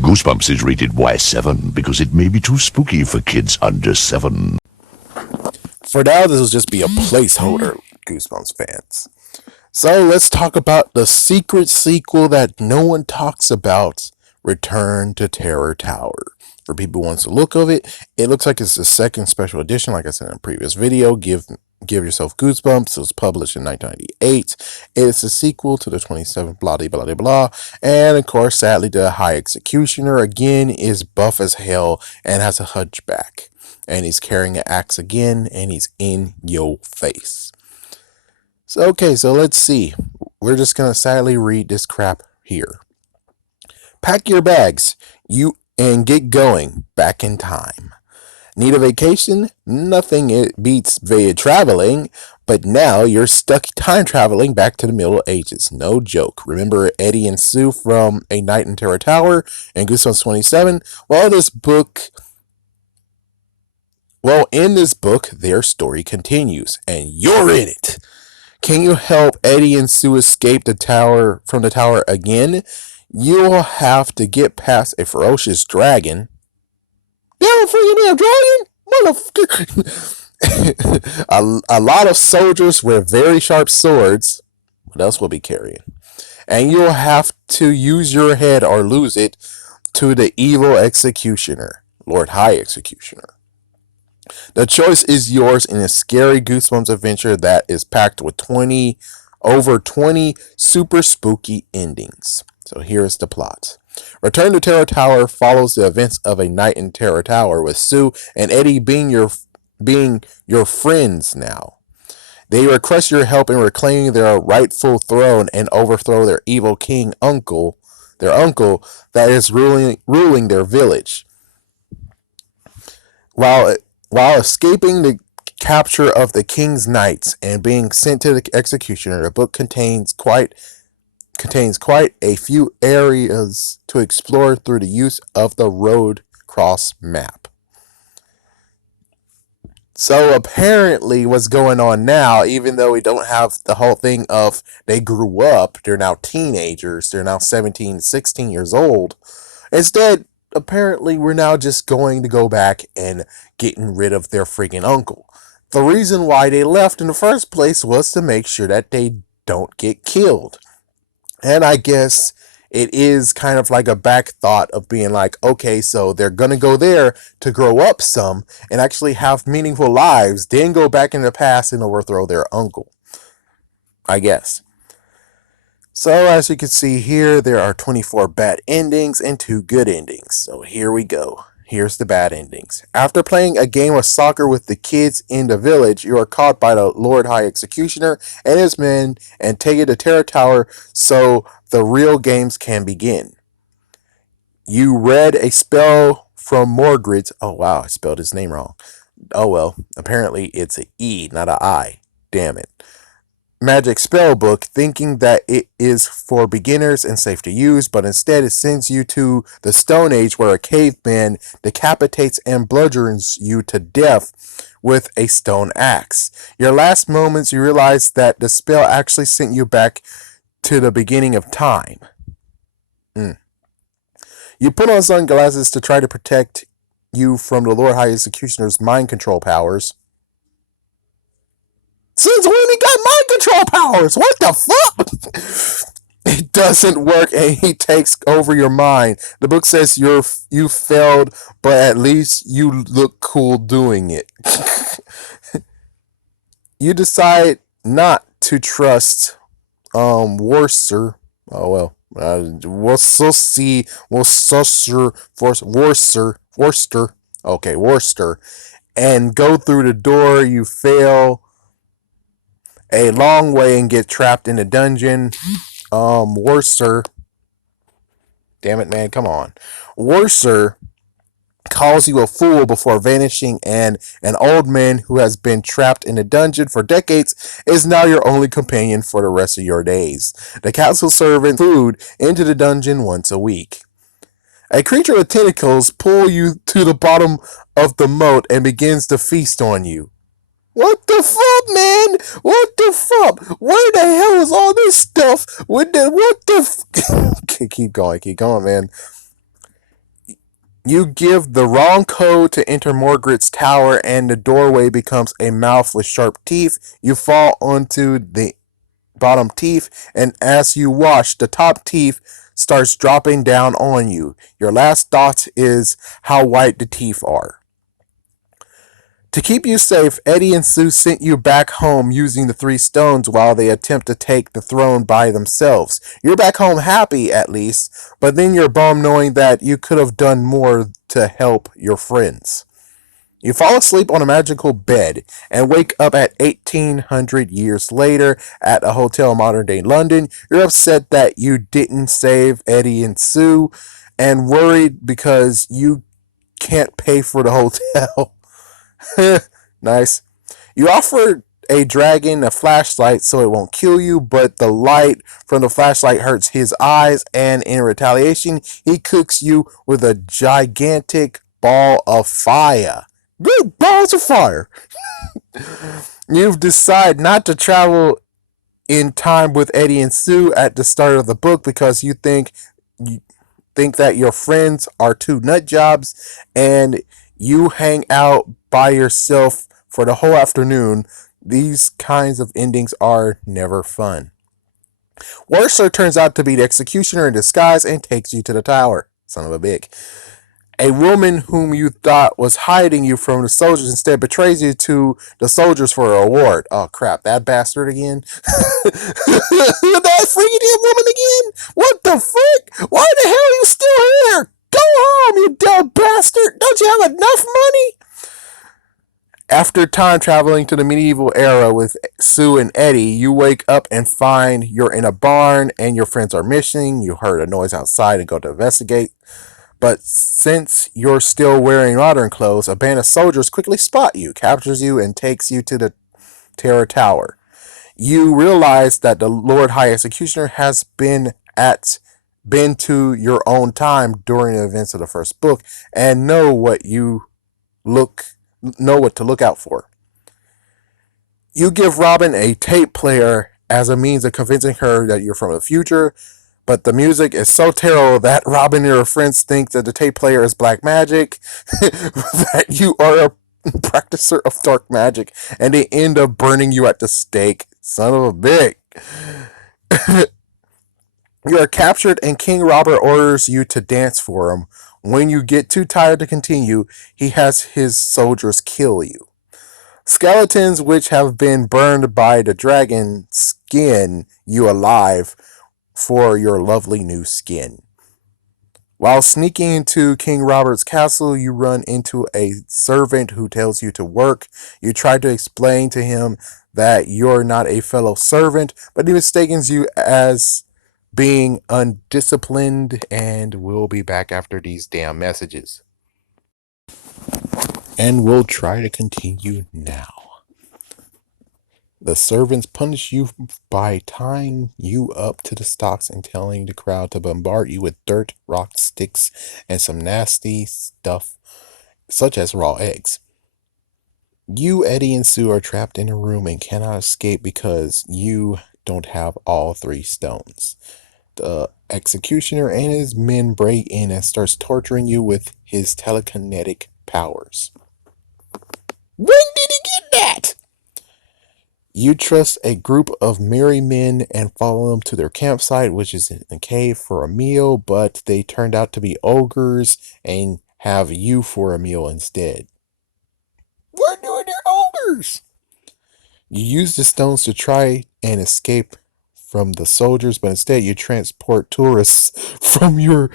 Goosebumps is rated Y7 because it may be too spooky for kids under 7. For now, this will just be a placeholder, Goosebumps fans. So let's talk about the secret sequel that no one talks about, Return to Terror Tower. For people who wants to look of it, it looks like it's the second special edition, like I said in a previous video. Give yourself goosebumps. It was published in 1998. It's a sequel to the 27th blah blah blah blah. And of course, sadly, the High Executioner again is buff as hell and has a hunchback. And he's carrying an axe again, and he's in your face. So okay, so let's see. We're just gonna sadly read this crap here. Pack your bags, and get going back in time. Need a vacation? Nothing it beats via traveling, but now you're stuck time traveling back to the Middle Ages. No joke. Remember Eddie and Sue from A Night in Terror Tower and Goosebumps 27? In this book, their story continues, and you're in it. Can you help Eddie and Sue escape from the tower again? You'll have to get past a ferocious dragon. Damn dragon! Motherfucker! a lot of soldiers with very sharp swords. What else will be carrying? And you'll have to use your head or lose it to the evil executioner, Lord High Executioner. The choice is yours in a scary Goosebumps adventure that is packed with over 20 super spooky endings. So here's the plot. Return to Terror Tower follows the events of A Night in Terror Tower, with Sue and Eddie being your friends now. They request your help in reclaiming their rightful throne and overthrow their evil their uncle that is ruling their village. While escaping the capture of the king's knights and being sent to the executioner, the book contains quite a few areas to explore through the use of the road cross map. So apparently what's going on now, even though we don't have the whole thing of they grew up, they're now teenagers, they're now 17, 16 years old. Instead, apparently we're now just going to go back and getting rid of their freaking uncle. The reason why they left in the first place was to make sure that they don't get killed. And I guess it is kind of like a back thought of being like, okay, so they're going to go there to grow up some and actually have meaningful lives, then go back in the past and overthrow their uncle, I guess. So as you can see here, there are 24 bad endings and 2 good endings. So here we go. Here's the bad endings. After playing a game of soccer with the kids in the village, you are caught by the Lord High Executioner and his men and taken to Terror Tower so the real games can begin. You read a spell from Morgrid's. Oh wow, I spelled his name wrong. Oh well, apparently it's an E, not an I. Damn it. Magic spell book, thinking that it is for beginners and safe to use, but instead it sends you to the Stone Age, where a caveman decapitates and bludgeons you to death with a stone axe. Your last moments, you realize that the spell actually sent you back to the beginning of time. You put on sunglasses to try to protect you from the Lord High Executioner's mind control powers. Since when he got mind control powers? What the fuck? It doesn't work, and he takes over your mind. The book says you failed, but at least you look cool doing it. You decide not to trust Worcester. Oh well. Worcester. Okay, Worcester. And go through the door. You fail a long way and get trapped in a dungeon. Worcester. Damn it, man, come on. Worcester calls you a fool before vanishing, and an old man who has been trapped in a dungeon for decades is now your only companion for the rest of your days. The castle servant food into the dungeon once a week. A creature with tentacles pull you to the bottom of the moat and begins to feast on you. What the fuck, man? What the fuck? Where the hell is all this stuff? Keep going, man. You give the wrong code to enter Morgret's tower, and the doorway becomes a mouth with sharp teeth. You fall onto the bottom teeth, and as you watch, the top teeth starts dropping down on you. Your last thought is how white the teeth are. To keep you safe, Eddie and Sue sent you back home using the three stones while they attempt to take the throne by themselves. You're back home happy, at least, but then you're bummed knowing that you could have done more to help your friends. You fall asleep on a magical bed and wake up at 1800 years later at a hotel in modern day London. You're upset that you didn't save Eddie and Sue and worried because you can't pay for the hotel. Nice. You offer a dragon a flashlight so it won't kill you, but the light from the flashlight hurts his eyes, and in retaliation, he cooks you with a gigantic ball of fire. Big balls of fire. You've decided not to travel in time with Eddie and Sue at the start of the book because you think that your friends are two nut jobs and you hang out by yourself for the whole afternoon. These kinds of endings are never fun. Worser turns out to be the executioner in disguise and takes you to the tower. Son of a bitch. A woman whom you thought was hiding you from the soldiers instead betrays you to the soldiers for a reward. Oh crap, that bastard again? That freaking woman again? What the frick? Why the hell are you still here? Go home, you dumb bastard! Don't you have enough money? After time traveling to the medieval era with Sue and Eddie, you wake up and find you're in a barn and your friends are missing. You heard a noise outside and go to investigate. But since you're still wearing modern clothes, a band of soldiers quickly spot you, captures you, and takes you to the Terror Tower. You realize that the Lord High Executioner has been to your own time during the events of the first book and look know what to look out for. You give Robin a tape player as a means of convincing her that you're from the future, but the music is so terrible that Robin and her friends think that the tape player is black magic, that you are a practicer of dark magic, and they end up burning you at the stake. Son of a bitch. You are captured, and King Robert orders you to dance for him. When you get too tired to continue, he has his soldiers kill you. Skeletons which have been burned by the dragon skin you alive for your lovely new skin. While sneaking into King Robert's castle, you run into a servant who tells you to work. You try to explain to him that you're not a fellow servant, but he mistakes you as being undisciplined, and we'll be back after these damn messages. And we'll try to continue now. The servants punish you by tying you up to the stocks and telling the crowd to bombard you with dirt, rocks, sticks, and some nasty stuff, such as raw eggs. You, Eddie, and Sue are trapped in a room and cannot escape because you don't have all three stones. The executioner and his men break in and starts torturing you with his telekinetic powers. When did he get that? You trust a group of merry men and follow them to their campsite, which is in a cave, for a meal, but they turned out to be ogres and have you for a meal instead. We're doing their ogres! You use the stones to try and escape from the soldiers, but instead you transport tourists from your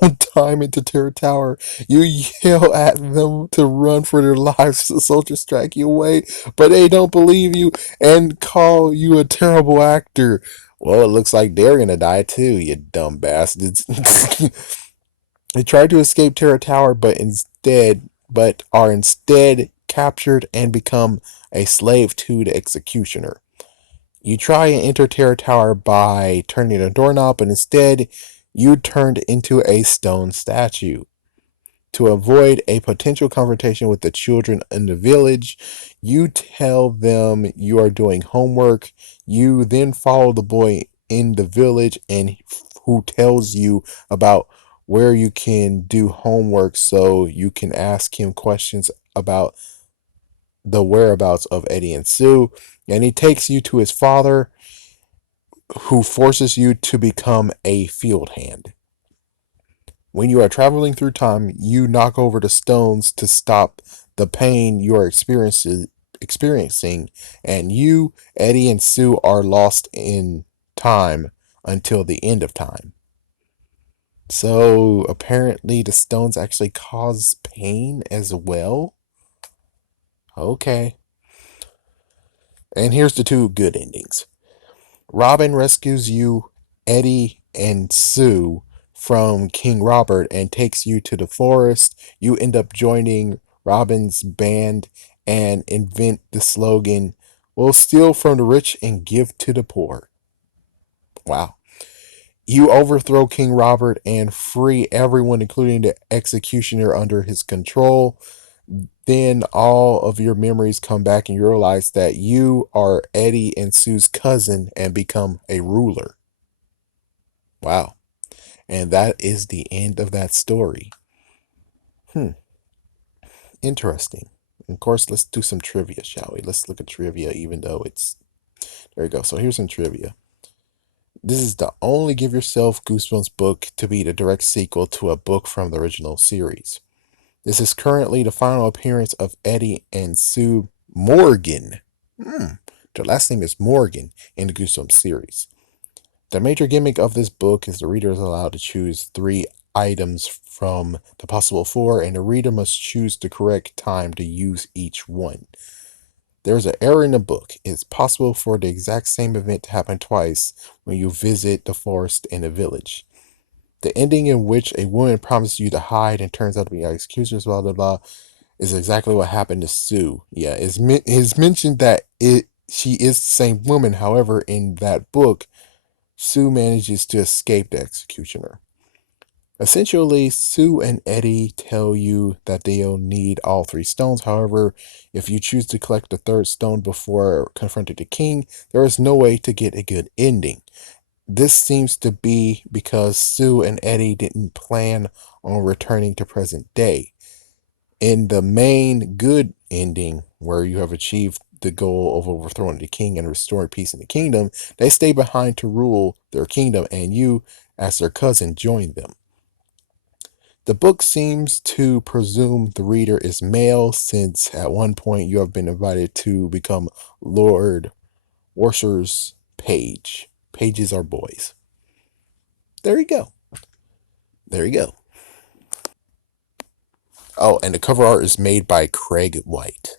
own time into Terror Tower. You yell at them to run for their lives. The soldiers drag you away, but they don't believe you and call you a terrible actor. Well, it looks like they're gonna die too, you dumb bastards. They tried to escape Terror Tower, but are instead captured and become a slave to the executioner. You try and enter Terror Tower by turning a doorknob, but instead you turned into a stone statue. To avoid a potential confrontation with the children in the village, you tell them you are doing homework. You then follow the boy in the village and who tells you about where you can do homework so you can ask him questions about the whereabouts of Eddie and Sue. And he takes you to his father, who forces you to become a field hand. When you are traveling through time, you knock over the stones to stop the pain you are experiencing, and you, Eddie, and Sue are lost in time until the end of time. So apparently, the stones actually cause pain as well. Okay. And here's the two good endings. Robin rescues you, Eddie, and Sue from King Robert and takes you to the forest. You end up joining Robin's band and invent the slogan, "We'll steal from the rich and give to the poor." Wow. You overthrow King Robert and free everyone, including the executioner, under his control. Then all of your memories come back and you realize that you are Eddie and Sue's cousin and become a ruler. Wow. And that is the end of that story. Hmm. Interesting. Of course, let's do some trivia, shall we? Let's look at trivia, even though it's. There you go. So here's some trivia. This is the only Give Yourself Goosebumps book to be the direct sequel to a book from the original series. This is currently the final appearance of Eddie and Sue Morgan. Their last name is Morgan in the Goosebumps series. The major gimmick of this book is the reader is allowed to choose 3 items from the possible 4, and the reader must choose the correct time to use each one. There's an error in the book. It's possible for the exact same event to happen twice when you visit the forest and the village. The ending in which a woman promises you to hide and turns out to be an executioner, blah blah blah, is exactly what happened to Sue. Yeah, it's mentioned that she is the same woman. However, in that book, Sue manages to escape the executioner. Essentially, Sue and Eddie tell you that they'll need all 3 stones. However, if you choose to collect the 3rd stone before confronting the king, there is no way to get a good ending. This seems to be because Sue and Eddie didn't plan on returning to present day. In the main good ending, where you have achieved the goal of overthrowing the king and restoring peace in the kingdom, they stay behind to rule their kingdom, and you, as their cousin, join them. The book seems to presume the reader is male, since at one point you have been invited to become Lord Worcester's page. Pages are boys. There you go. There you go. Oh, and the cover art is made by Craig White.